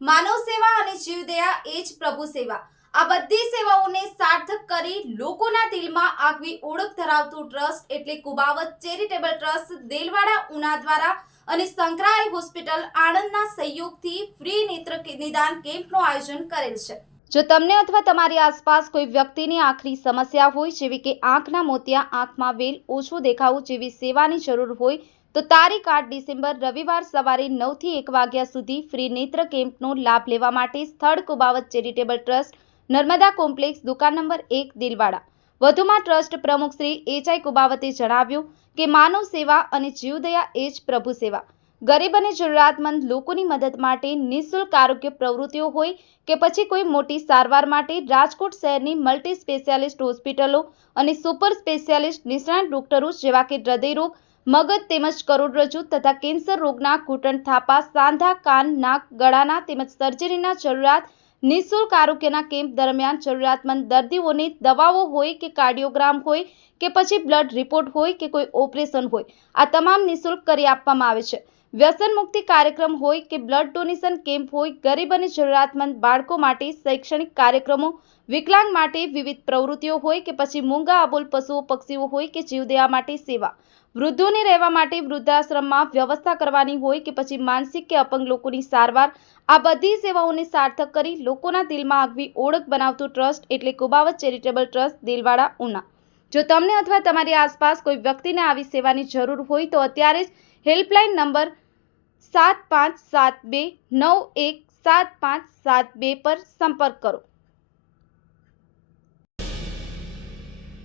માનવ સેવા અને જીવદયા એ જ પ્રભુ સેવા। આ બધી સેવાઓને સાર્થક કરી લોકોના દિલમાં આગવી ઓળખ ધરાવતું ટ્રસ્ટ એટલે કુબાવત ચેરિટેબલ ટ્રસ્ટ દેલવાડા ઉના દ્વારા અને સંકરાઈ હોસ્પિટલ આણંદના સહયોગથી ફ્રી નેત્ર નિદાન કેમ્પનું આયોજન કરેલ છે। જો તમને અથવા તમારી આસપાસ કોઈ વ્યક્તિની આંખની સમસ્યા હોય, જેવી કે આંખના મોતિયા, આંખમાં વેલ, ઓછું દેખાવું જેવી સેવાની જરૂર હોય, તો તારીખ 8 ડિસેમ્બર રવિવાર સવારે 9 થી 1 વાગ્યા સુધી ફ્રી નેત્ર કેમ્પનો લાભ લેવા માટે સ્થળ Kubavat charitable trust, Narmada complex, દુકાન નંબર 1, દિલવાડા। વધુમાં ટ્રસ્ટ પ્રમુખ શ્રી એચ.આઈ. કુબાવતે જણાવ્યું કે માનવ સેવા અને જીવદયા એ જ પ્રભુ સેવા। ગરીબ અને જરૂરિયાતમંદ લોકોની મદદ માટે નિઃશુલ્ક આરોગ્ય પ્રવૃત્તિઓ હોય કે પછી કોઈ મોટી સારવાર માટે રાજકોટ શહેરની મલ્ટી સ્પેશિયાલિસ્ટ હોસ્પિટલો અને સુપર સ્પેશિયાલિસ્ટ નિષ્ણાત ડોક્ટરો જેવા કે હૃદયરોગ, મગજ તેમજ કરોડરજ્જુ તથા કેન્સર રોગના ઘૂંટણ, થાપા, સાંધા, કાન, નાક, ગળાના તેમજ સર્જરીના જરૂરિયાત નિઃશુલ્ક આરોગ્યના કેમ્પ દરમિયાન જરૂરિયાતમંદ દર્દીઓને દવાઓ હોય કે કાર્ડિયોગ્રામ હોય કે પછી બ્લડ રિપોર્ટ હોય કે કોઈ ઓપરેશન હોય, આ તમામ નિઃશુલ્ક કરી આપવામાં આવે છે। વ્યસન મુક્તિ કાર્યક્રમ હોય કે બ્લડ ડોનેશન કેમ્પ હોય, ગરીબ અને જરૂરિયાતમંદ બાળકો માટે શૈક્ષણિક કાર્યક્રમો, વિકલાંગ માટે વિવિધ પ્રવૃત્તિઓ હોય કે પછી મૂંગા અબોલ પશુઓ પક્ષીઓ હોય કે જીવદયા માટે સેવા, વૃદ્ધોને રહેવા માટે વૃદ્ધાશ્રમમાં વ્યવસ્થા કરવાની હોય કે પછી માનસિક કે અપંગ લોકોની સારવાર, આ બધી સેવાઓને સાર્થક કરી લોકોના દિલમાં આગવી ઓળખ બનાવતું ટ્રસ્ટ એટલે કુબાવત ચેરિટેબલ ટ્રસ્ટ, દેલવાડા, ઉના। જો તમને અથવા તમારી આસપાસ કોઈ વ્યક્તિને આવી સેવાની જરૂર હોય તો અત્યારે જ હેલ્પલાઇન નંબર 7572917572 પર સંપર્ક કરો।